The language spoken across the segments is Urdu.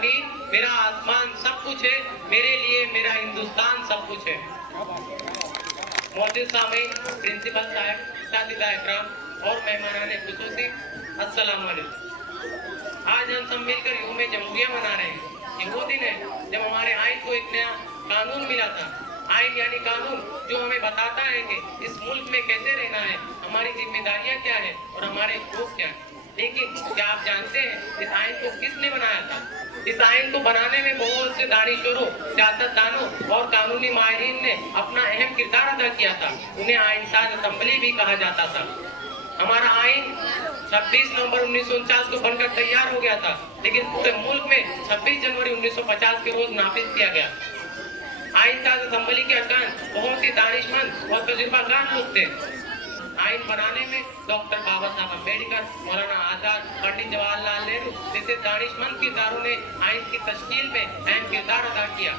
زمین میرا آسمان سب کچھ ہے، میرے لیے میرا ہندوستان سب کچھ ہے۔ معزز سامعین، پرنسپل صاحب، اساتذہ اکرام اور مہمانان خصوصی، السلام علیکم۔ آج ہم سب مل کر یوم جمہوریہ منا رہے ہیں۔ یہ وہ دن ہے جب ہمارے آئین کو ایک نیا قانون ملا تھا۔ آئین یعنی قانون جو ہمیں بتاتا ہے کہ اس ملک میں کیسے رہنا ہے، ہماری ذمہ داریاں کیا ہیں اور ہمارے حقوق کیا ہیں۔ لیکن کیا آپ جانتے ہیں اس آئین کو کس نے بنایا تھا؟ اس آئین کو بنانے میں بہت سے دانشوروں، سیاستدانوں اور قانونی ماہرین نے اپنا اہم کردار ادا کیا تھا۔ انہیں آئین ساز اسمبلی بھی کہا جاتا تھا۔ ہمارا آئین 26 نومبر 1949 کو بن کر تیار ہو گیا تھا، لیکن پورے ملک میں 26 جنوری 1950 کے روز نافذ کیا گیا۔ آئین ساز اسمبلی کے ارکان بہت ہی دانشمند اور تجربہ کار لوگ تھے۔ آئین بنانے میں ڈاکٹر بابا صاحب امبیڈکر، مولانا آزاد، پنڈت جواہر لال نہرو جیسے دانشمند کرداروں نے آئین کی تشکیل میں اہم کردار ادا کیا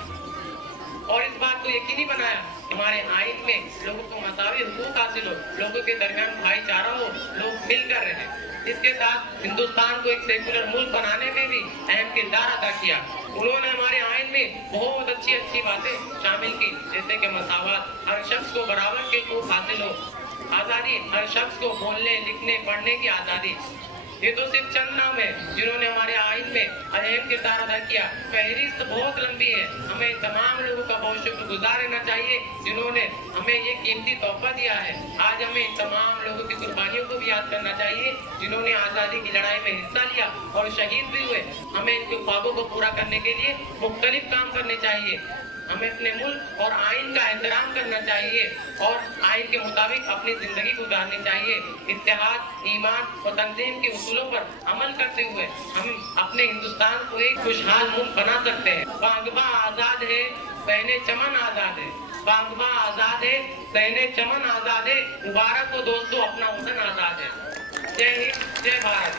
اور اس بات کو یقینی بنایا کہ ہمارے آئین میں لوگوں کو مساوی حقوق حاصل ہو، لوگوں کے درمیان بھائی چارہ ہو، لوگ مل کر رہیں۔ اس کے ساتھ ہندوستان کو ایک سیکولر ملک بنانے میں بھی اہم کردار ادا کیا۔ انہوں نے ہمارے آئین میں بہت اچھی باتیں شامل کی، جیسے کہ مساوات، ہر شخص کو برابر کے حقوق حاصل ہو، آزادی، ہر شخص کو بولنے، لکھنے، پڑھنے کی آزادی۔ یہ تو صرف چند نام ہیں جنہوں نے ہمارے آئین میں اہم کردار ادا کیا۔ فہرست بہت لمبی ہے۔ ہمیں تمام لوگوں کا بہت شکر گزار رہنا چاہیے جنہوں نے ہمیں یہ قیمتی تحفہ دیا ہے۔ آج ہمیں ان تمام لوگوں کی قربانیوں کو بھی یاد کرنا چاہیے جنہوں نے آزادی کی لڑائی میں حصہ لیا اور شہید بھی ہوئے۔ ہمیں ان کے خوابوں کو پورا کرنے کے لیے مختلف کام کرنے چاہیے۔ ہمیں اپنے ملک اور آئین کا احترام کرنا چاہیے اور آئین کے مطابق اپنی زندگی گزارنی چاہیے۔ اتحاد، ایمان اور تنظیم کے اصولوں پر عمل کرتے ہوئے ہم اپنے ہندوستان کو ایک خوشحال ملک بنا سکتے ہیں۔ بانگبا آزاد ہے، بہنے چمن آزاد ہے۔ بانگبا آزاد ہے، بہنے چمن آزاد ہے۔ مبارک ہو دوستو، اپنا وطن آزاد ہے۔ جے ہند، جے بھارت۔